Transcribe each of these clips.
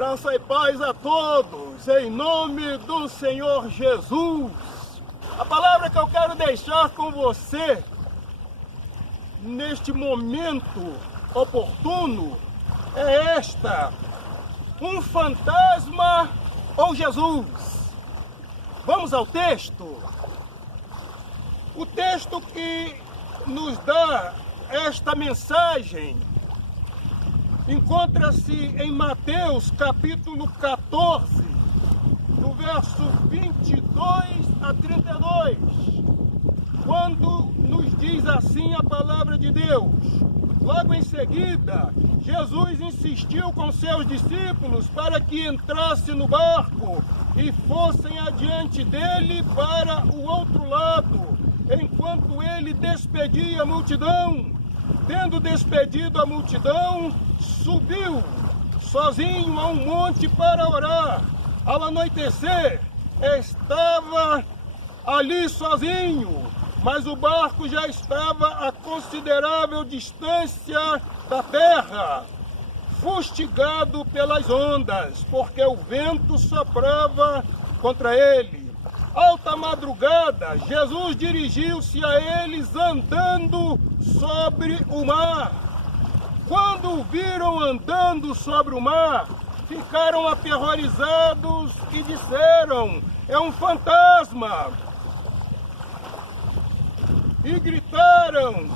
Graça e paz a todos, em nome do Senhor Jesus. A palavra que eu quero deixar com você, neste momento oportuno, é esta: um fantasma ou Jesus? Vamos ao texto. O texto que nos dá esta mensagem encontra-se em Mateus capítulo 14, do verso 22 a 32, quando nos diz assim a palavra de Deus. Logo em seguida, Jesus insistiu com seus discípulos para que entrasse no barco e fossem adiante dele para o outro lado, enquanto ele despedia a multidão. Tendo despedido a multidão, subiu sozinho a um monte para orar. Ao anoitecer, estava ali sozinho, mas o barco já estava a considerável distância da terra, fustigado pelas ondas, porque o vento soprava contra ele. Alta madrugada, Jesus dirigiu-se a eles andando sobre o mar. Quando o viram andando sobre o mar, ficaram aterrorizados e disseram: é um fantasma! E gritaram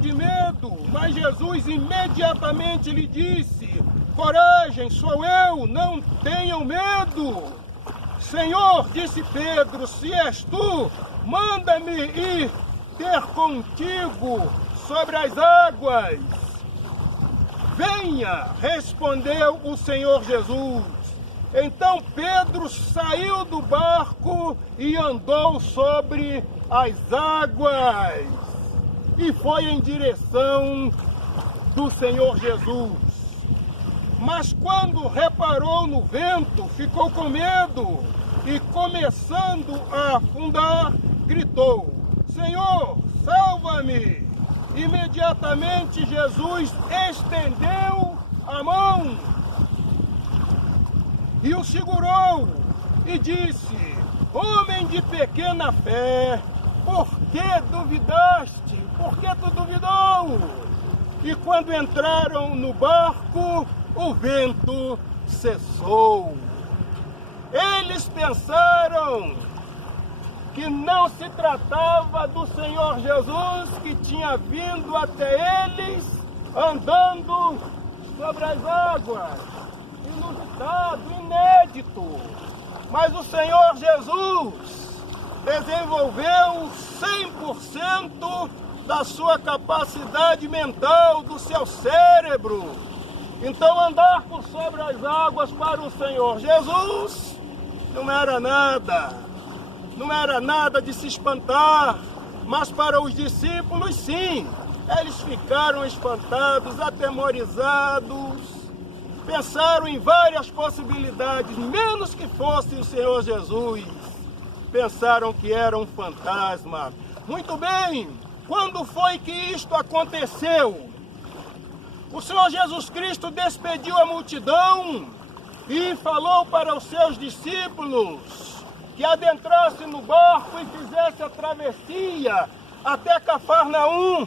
de medo, mas Jesus imediatamente lhe disse: coragem, sou eu, não tenham medo. Senhor, disse Pedro, se és tu, manda-me ir ter contigo sobre as águas. Venha, respondeu o Senhor Jesus. Então Pedro saiu do barco e andou sobre as águas e foi em direção do Senhor Jesus. Mas quando reparou no vento, ficou com medo e, começando a afundar, gritou: Senhor, salva-me! Imediatamente Jesus estendeu a mão e o segurou e disse: homem de pequena fé, por que duvidaste? Por que tu duvidou? E quando entraram no barco, o vento cessou. Eles pensaram que não se tratava do Senhor Jesus, que tinha vindo até eles andando sobre as águas. Inusitado, inédito. Mas o Senhor Jesus desenvolveu 100% da sua capacidade mental, do seu cérebro. Então andar por sobre as águas para o Senhor Jesus não era nada de se espantar, mas para os discípulos sim, eles ficaram espantados, atemorizados, pensaram em várias possibilidades, menos que fosse o Senhor Jesus, pensaram que era um fantasma. Muito bem, quando foi que isto aconteceu? O Senhor Jesus Cristo despediu a multidão e falou para os seus discípulos que adentrasse no barco e fizesse a travessia até Cafarnaum.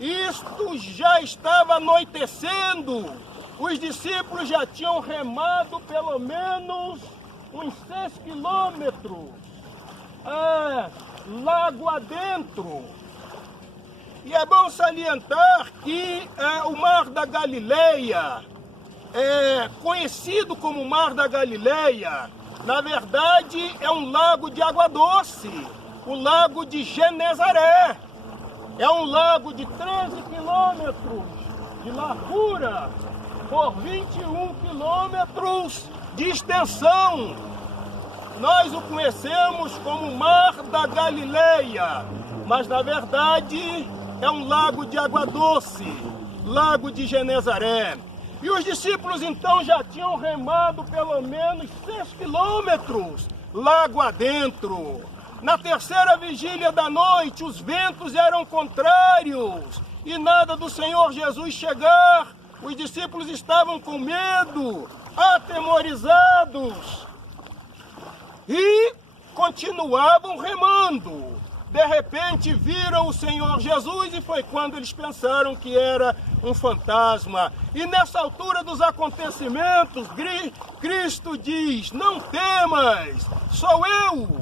Isto já estava anoitecendo. Os discípulos já tinham remado pelo menos uns 6 quilômetros lago adentro. E é bom salientar que o Mar da Galileia, conhecido como Mar da Galileia, na verdade é um lago de água doce, o Lago de Genezaré. É um lago de 13 quilômetros de largura por 21 quilômetros de extensão. Nós o conhecemos como Mar da Galileia, mas na verdade é um lago de água doce, Lago de Genezaré. E os discípulos então já tinham remado pelo menos 6 quilômetros lago adentro. Na terceira vigília da noite, os ventos eram contrários e nada do Senhor Jesus chegar. Os discípulos estavam com medo, atemorizados, e continuavam remando. De repente viram o Senhor Jesus e foi quando eles pensaram que era um fantasma. E nessa altura dos acontecimentos, Cristo diz: não temas, sou eu.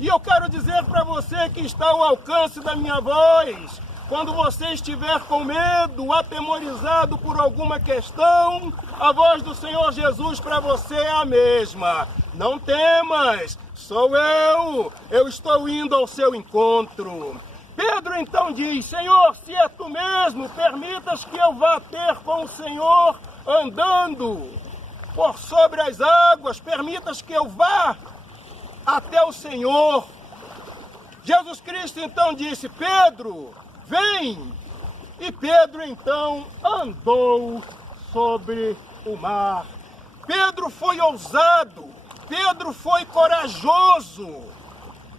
E eu quero dizer para você que está ao alcance da minha voz, quando você estiver com medo, atemorizado por alguma questão, a voz do Senhor Jesus para você é a mesma. Não temas, sou eu estou indo ao seu encontro. Pedro então diz: Senhor, se é tu mesmo, permitas que eu vá ter com o Senhor andando por sobre as águas, permitas que eu vá até o Senhor. Jesus Cristo então disse: Pedro, vem! E Pedro então andou sobre o mar. Pedro foi ousado, Pedro foi corajoso,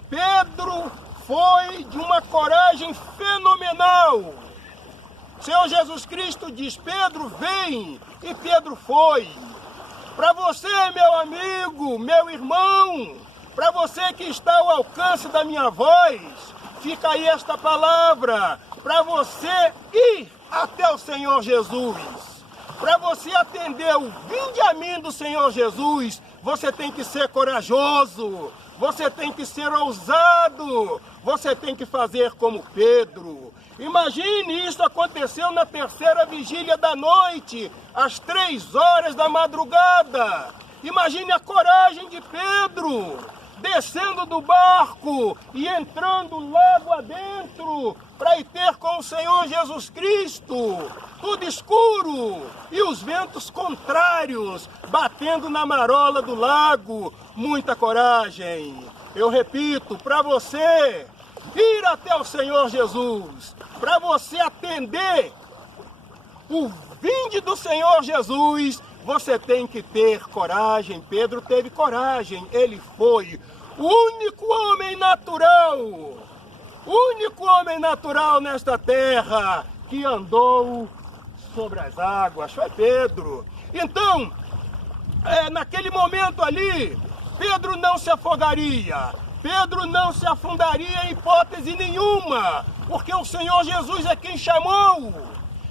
Pedro foi de uma coragem fenomenal. O Senhor Jesus Cristo diz: Pedro, vem! E Pedro foi. Para você, meu amigo, meu irmão, para você que está ao alcance da minha voz, fica aí esta palavra, para você ir até o Senhor Jesus. Para você atender o vinde a mim do Senhor Jesus, você tem que ser corajoso, você tem que ser ousado, você tem que fazer como Pedro. Imagine, isso aconteceu na terceira vigília da noite, às 3 horas da madrugada. Imagine a coragem de Pedro, descendo do barco e entrando logo adentro para ir ter com o Senhor Jesus Cristo. Tudo escuro e os ventos contrários batendo na marola do lago. Muita coragem. Eu repito, para você ir até o Senhor Jesus, para você atender o vinde do Senhor Jesus, você tem que ter coragem. Pedro teve coragem, ele foi o único homem natural nesta terra que andou sobre as águas, foi Pedro. Então, naquele momento ali, Pedro não se afogaria, Pedro não se afundaria em hipótese nenhuma, porque o Senhor Jesus é quem chamou.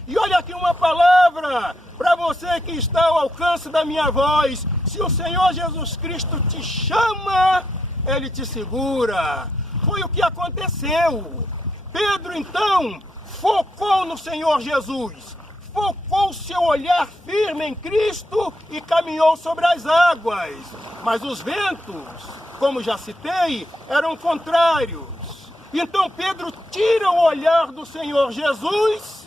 E olha aqui uma palavra para você que está ao alcance da minha voz: se o Senhor Jesus Cristo te chama, Ele te segura. Foi o que aconteceu. Pedro então focou no Senhor Jesus, focou seu olhar firme em Cristo e caminhou sobre as águas. Mas os ventos, como já citei, eram contrários. Então Pedro tira o olhar do Senhor Jesus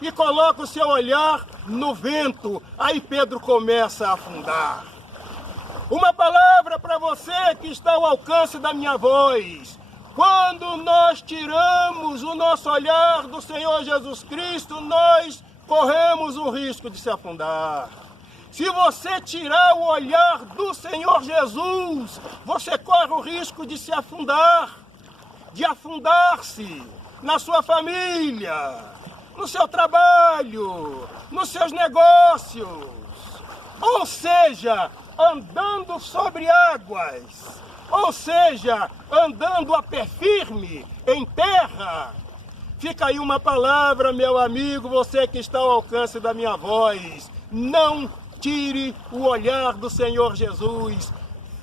e coloca o seu olhar no vento. Aí Pedro começa a afundar. Uma palavra para você que está ao alcance da minha voz: quando nós tiramos o nosso olhar do Senhor Jesus Cristo, nós corremos o risco de se afundar. Se você tirar o olhar do Senhor Jesus, você corre o risco de se afundar, de afundar-se na sua família, no seu trabalho, nos seus negócios. Ou seja, andando sobre águas, ou seja, andando a pé firme em terra. Fica aí uma palavra, meu amigo, você que está ao alcance da minha voz: não tire o olhar do Senhor Jesus,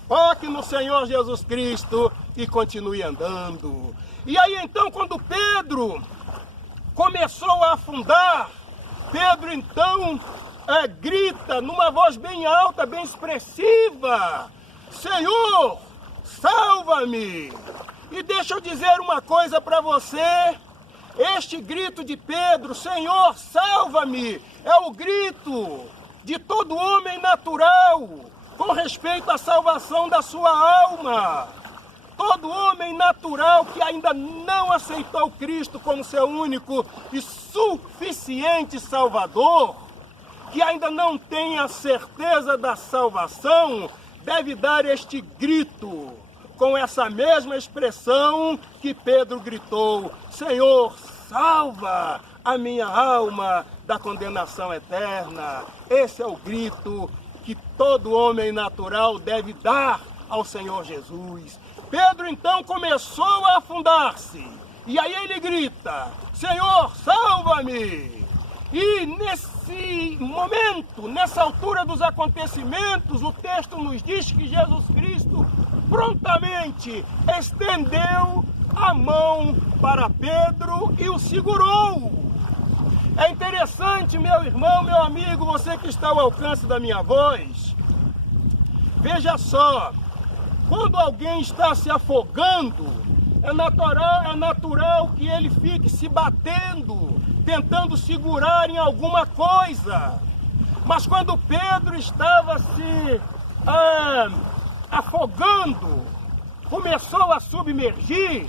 foque no Senhor Jesus Cristo e continue andando. E aí então, quando Pedro começou a afundar, Pedro então grita numa voz bem alta, bem expressiva: Senhor, salva-me! E deixa eu dizer uma coisa para você: este grito de Pedro, Senhor, salva-me, é o grito de todo homem natural com respeito à salvação da sua alma. Todo homem natural que ainda não aceitou Cristo como seu único e suficiente Salvador, que ainda não tem a certeza da salvação, deve dar este grito com essa mesma expressão que Pedro gritou: Senhor, salva a minha alma da condenação eterna. Esse é o grito que todo homem natural deve dar ao Senhor Jesus. Pedro então começou a afundar-se. E aí ele grita: Senhor, salva-me! E nesse momento, nessa altura dos acontecimentos, o texto nos diz que Jesus Cristo prontamente estendeu a mão para Pedro e o segurou. É interessante, meu irmão, meu amigo, você que está ao alcance da minha voz, veja só, quando alguém está se afogando, é natural que ele fique se batendo, tentando segurar em alguma coisa. Mas quando Pedro estava se afogando, começou a submergir,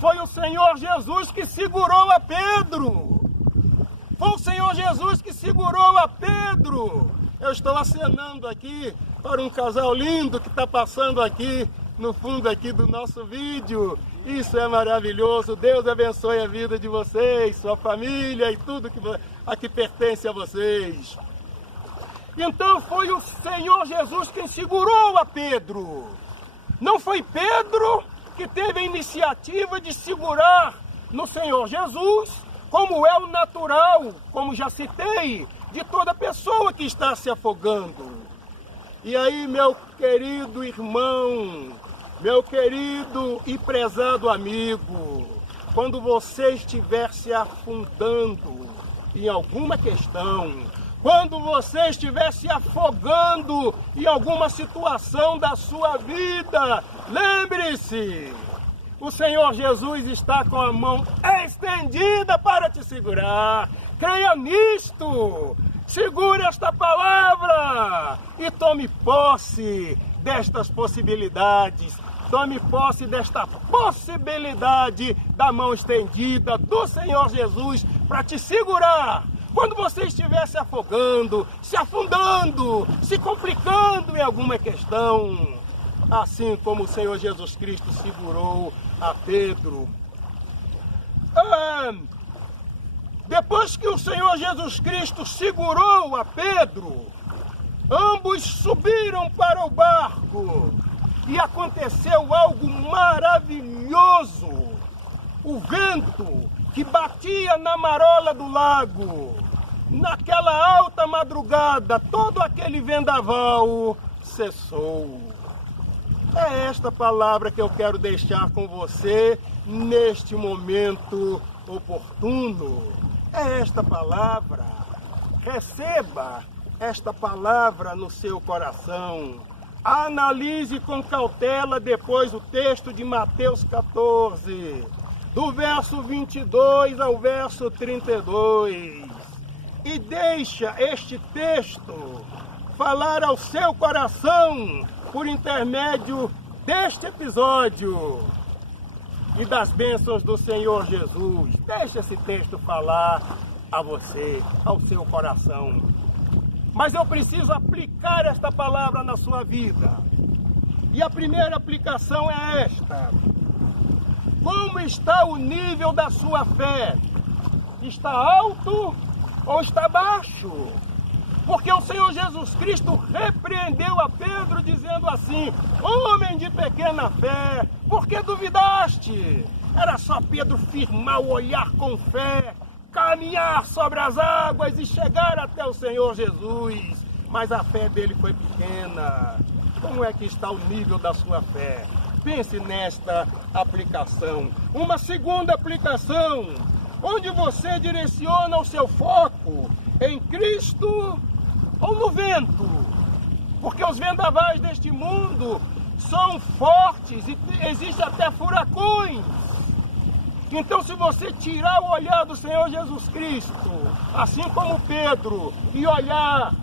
foi o Senhor Jesus que segurou a Pedro. Foi o Senhor Jesus que segurou a Pedro. Eu estou acenando aqui para um casal lindo que está passando aqui no fundo aqui do nosso vídeo. Isso é maravilhoso. Deus abençoe a vida de vocês, sua família e tudo que pertence a vocês. Então foi o Senhor Jesus quem segurou a Pedro. Não foi Pedro que teve a iniciativa de segurar no Senhor Jesus, como é o natural, como já citei, de toda pessoa que está se afogando. E aí, meu querido irmão, meu querido e prezado amigo, quando você estiver se afundando em alguma questão, quando você estiver se afogando em alguma situação da sua vida, lembre-se, o Senhor Jesus está com a mão estendida para te segurar. Creia nisto, segure esta palavra e tome posse destas possibilidades. Tome posse desta possibilidade da mão estendida do Senhor Jesus para te segurar. Quando você estiver se afogando, se afundando, se complicando em alguma questão, assim como o Senhor Jesus Cristo segurou a Pedro. Depois que o Senhor Jesus Cristo segurou a Pedro, ambos subiram para o barco e aconteceu algo maravilhoso. O vento que batia na marola do lago, naquela alta madrugada, todo aquele vendaval cessou. É esta palavra que eu quero deixar com você neste momento oportuno. É esta palavra. Receba esta palavra no seu coração. Analise com cautela depois o texto de Mateus 14, do verso 22 ao verso 32. E deixa este texto falar ao seu coração por intermédio deste episódio e das bênçãos do Senhor Jesus. Deixa esse texto falar a você, ao seu coração. Mas eu preciso aplicar esta palavra na sua vida. E a primeira aplicação é esta: como está o nível da sua fé? Está alto ou está baixo? Porque o Senhor Jesus Cristo repreendeu a Pedro dizendo assim: homem de pequena fé, por que duvidaste? Era só Pedro firmar o olhar com fé, caminhar sobre as águas e chegar até o Senhor Jesus. Mas a fé dele foi pequena. Como é que está o nível da sua fé? Pense nesta aplicação. Uma segunda aplicação, onde você direciona o seu foco em Cristo ou no vento, porque os vendavais deste mundo são fortes e existem até furacões. Então, se você tirar o olhar do Senhor Jesus Cristo, assim como Pedro, e olhar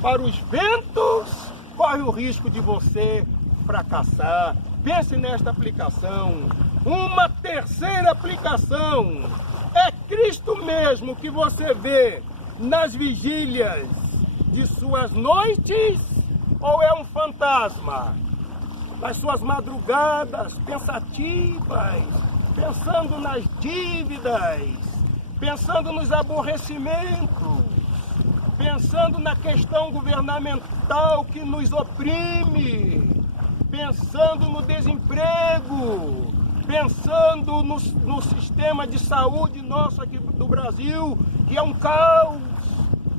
para os ventos, corre o risco de você fracassar. Pense nesta aplicação. Uma terceira aplicação: é Cristo mesmo que você vê nas vigílias de suas noites, ou é um fantasma? Nas suas madrugadas pensativas, pensando nas dívidas, pensando nos aborrecimentos, pensando na questão governamental que nos oprime, pensando no desemprego, pensando no sistema de saúde nosso aqui do Brasil, que é um caos.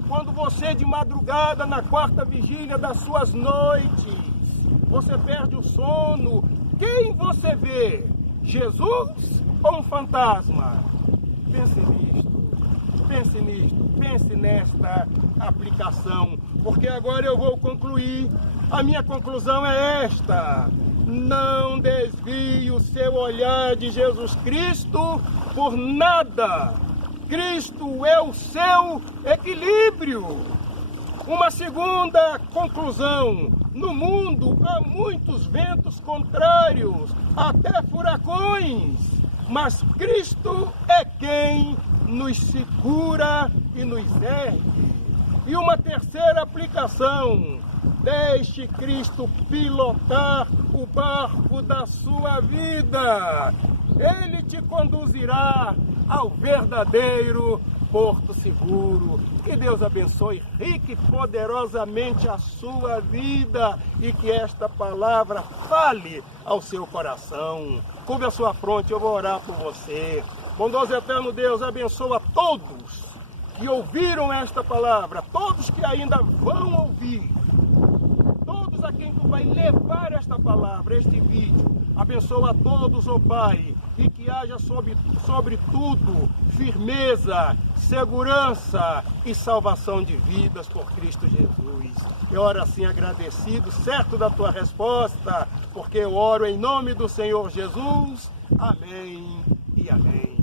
Quando você de madrugada, na quarta vigília das suas noites, você perde o sono, quem você vê? Jesus ou um fantasma? Pense nisto, pense nesta aplicação, porque agora eu vou concluir. A minha conclusão é esta: não desvie o seu olhar de Jesus Cristo por nada. Cristo é o seu equilíbrio. Uma segunda conclusão: no mundo há muitos ventos contrários, até furacões, mas Cristo é quem nos segura e nos ergue. E uma terceira aplicação: deixe Cristo pilotar o barco da sua vida. Ele te conduzirá ao verdadeiro porto seguro. Que Deus abençoe rica e poderosamente a sua vida e que esta palavra fale ao seu coração. Curve a sua fronte, eu vou orar por você. Bondoso e eterno Deus, abençoa todos que ouviram esta palavra, todos que ainda vão ouvir, todos a quem tu vai levar esta palavra, este vídeo. Abençoa a todos, ó Pai, e que haja sobretudo firmeza, segurança e salvação de vidas por Cristo Jesus. Eu oro assim agradecido, certo da tua resposta, porque eu oro em nome do Senhor Jesus. Amém e amém.